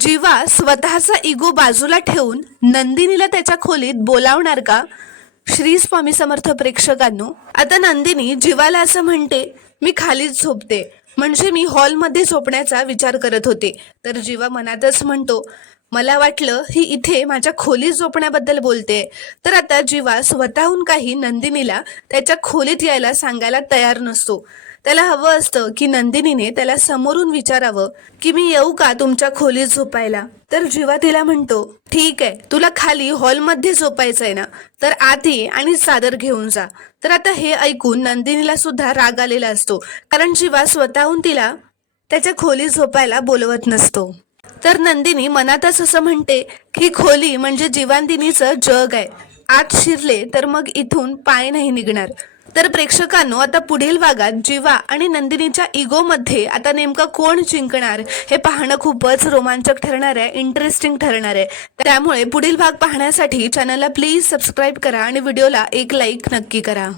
जीवा स्वतःचा इगो बाजूला ठेवून नंदिनीला त्याच्या खोलीत बोलावणार का? श्री स्वामी समर्थ प्रेक्षकांनो, आता नंदिनी जीवाला असं म्हणते, मी खालीच झोपते, म्हणजे मी हॉलमध्ये झोपण्याचा विचार करत होते. तर जीवा मनातच म्हणतो, मला वाटलं ही इथे माझ्या खोलीत झोपण्याबद्दल बोलते. तर आता जीवा स्वतःहून काही नंदिनीला त्याच्या खोलीत यायला सांगायला तयार नसतो. त्याला हवं असतं की नंदिनीने त्याला समोरून विचारावं की मी येऊ का तुमच्या खोलीत झोपायला. तर जीवा तिला म्हणतो, ठीक आहे, तुला खाली हॉलमध्ये झोपायचंय ना, तर आत ये आणि चादर घेऊन जा. तर आता हे ऐकून नंदिनीला सुद्धा राग आलेला असतो, कारण जीवा स्वतःहून तिला त्याच्या खोलीत झोपायला बोलवत नसतो. तर नंदिनी मनातच असं म्हणते की खोली म्हणजे जीवांदिनीचं जग आहे, आत शिरले तर मग इथून पाय नाही निघणार. तर प्रेक्षकांनो, आता पुढील भागात जीवा आणि नंदिनीच्या इगोमध्ये आता नेमकं कोण जिंकणार हे पाहणं खूपच रोमांचक ठरणार आहे, इंटरेस्टिंग ठरणार आहे. त्यामुळे पुढील भाग पाहण्यासाठी चॅनलला प्लीज सबस्क्राईब करा आणि व्हिडिओला एक लाईक नक्की करा.